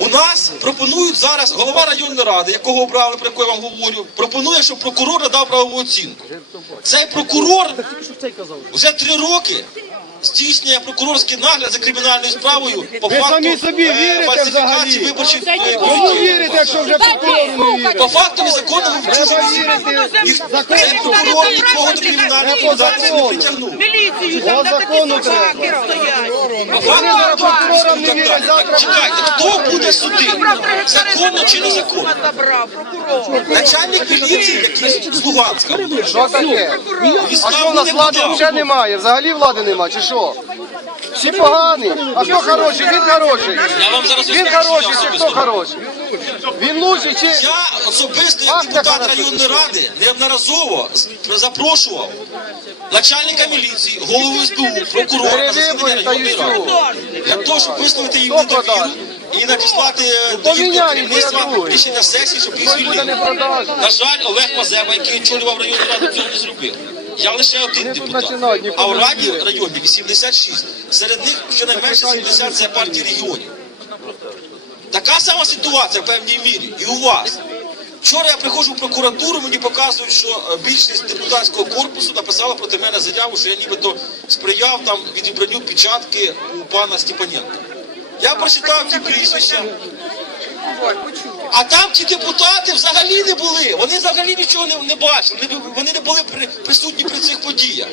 У нас пропонують зараз голова районної ради, якого обрали, про яку я вам говорю, пропонує, щоб прокурор надав правову оцінку. Цей прокурор вже три роки здійснює прокурорський нагляд за кримінальною справою по Ви факту самі собі е, вірите фальсифікації взагалі? виборчих е, Кому вірите, якщо вже прокурору не вірите? По факту незаконного Треба вчинення. вірити І цей прокурор нікого до кримінальної Не відповідальності не притягнув. Міліцію По там на закону собаки стоять. По факту прокурорам не вірять, завтра Чекайте, хто буде судити? Законно чи незаконно? Забрав прокурор. Начальник міліції, якийсь з Луганська. Що таке? А що в нас влади взагалі немає? Взагалі влади немає, чи що? Всі погані. А хто хороший? Він хороший. Я вам зараз Він розкажу, хороший, я чи особисто. хто хороший? Він лучший чи... Я особисто, як депутат районної ради, неодноразово з- запрошував начальника міліції, голову СБУ, прокурора на засідання районної ради. Для того, щоб висловити їм Хто недовіру і надіслати до поміняй, керівництва буде рішення сесії, щоб їх Той буде не звільнили. На жаль, Олег Мазева, який очолював районну раду, цього не зробив. Я лише один депутат. А не раді районні 86. Серед них щонайменше 70 це партії регіонів. Така сама ситуація в певній мірі і у вас. Вчора я приходжу в прокуратуру, мені показують, що е, більшість депутатського корпусу написала проти мене заяву, що я нібито сприяв там відібранню печатки у пана Степаненка. Я прочитав ті прізвища. А там ті депутати взагалі не були. Вони взагалі нічого не, не бачили. Вони, не були при- присутні при цих подіях.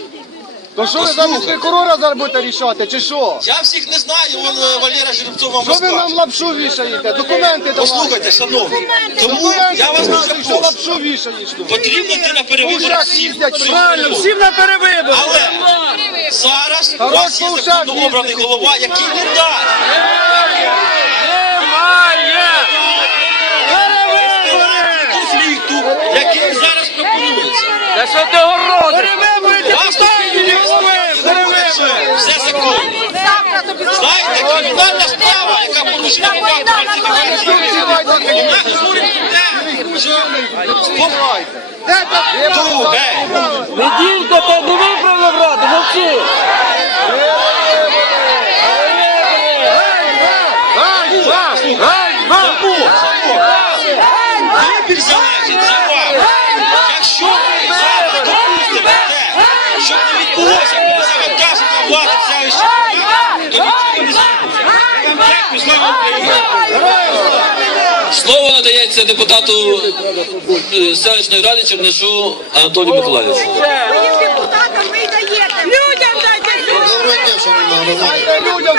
То що ви там із прокурора зараз будете рішати, чи що? Я всіх не знаю, вон е, Валера Жеребцов вам Що ви нам лапшу вішаєте? Документи давайте. Послухайте, шановні, тому Документи я вас давайте, дуже що прошу. лапшу вішаєш тут? Потрібно йти на перевибори їздять, всім правильно, всім на перевибори. Але зараз у вас є законно обраний голова, який не дасть конфлікту, який зараз пропонується. Та що ти городиш? Вас тут все законно. Знаєте, кримінальна справа, яка порушена що Ну, Неділька, та не виправила враду, мовчи! Вибір залежить за вами. Якщо ви зараз допустите те, що не відбулося коли завантаження влади селища, то нічого не зміниться. Слава Україні! Слово надається депутату е, селищної ради Чернишу Анатолію Миколаївичу. Своїм депутатам ви даєте. Людям дайте Доброго дня, шановна громада. Людям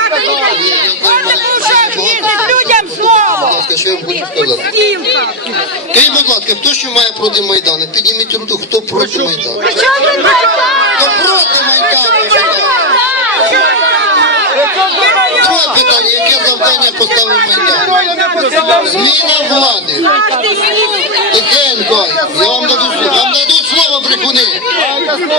людям слово. що я хочу сказати? Стівка. Скажіть, будь ласка, хто ще має проти Майдану? Підніміть руку, хто проти Майдану чому ви Хто проти Майдану? Друге питання, яке завдання поставив Майдан? Зміна влади. Тихенько, я вам даду слово. Вам дадуть слово, брехуни.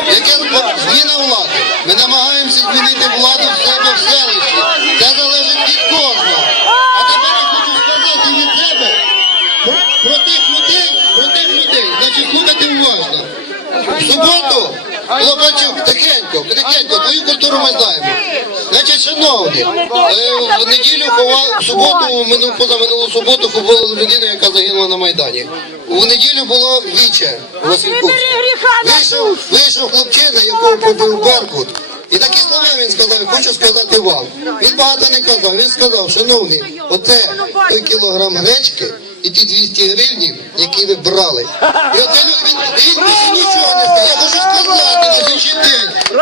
Яке зміна влади? Ми намагаємося змінити владу в себе в селищі. Це залежить від кожного. А тепер я хочу сказати від про, про тих людей, про тих людей. Значить, слухайте уважно. В суботу, Лобачук, тихенько, тихенько, твою культуру ми знаємо. Значить, шановні, е, в неділю ховав, в суботу, мину, позаминулу суботу ховали людину, яка загинула на Майдані. У неділю було віче Васильку. Вийшов, вийшов хлопчина, якого побив Беркут. І такі слова він сказав, хочу сказати вам. Він багато не казав, він сказав, шановні, оце той кілограм гречки і ті 200 гривнів, які ви брали. І оце він, він більше нічого не сказав. Я хочу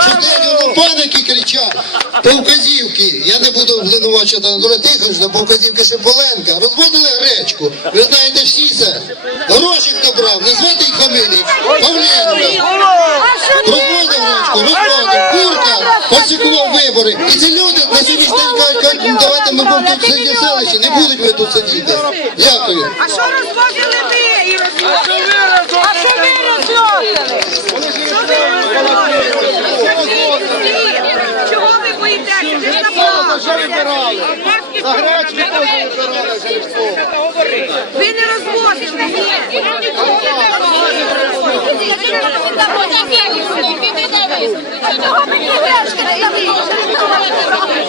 що деякі пани, які кричать, по вказівки, я не буду звинувачувати Анатолія Тихоновича, по вказівки Шиполенка, розводили гречку. Ви знаєте всі це. Гроші хто брав, назвати їх фамілії. Павленко. Розводив гречку, розводив, курка, фальсифікував вибори. І ці люди на сьогоднішній день кажуть, «Ну, давайте ми будемо тут сидіти в селищі, не будуть ви тут сидіти. Дякую. А що розвозили ви? А що ви розвозили? Що ви розвозили? Чого ви боїтеся? Ви ж на Вже вибирали. За гречку теж вибирали Жеребцова. Ви не розвозите, решти не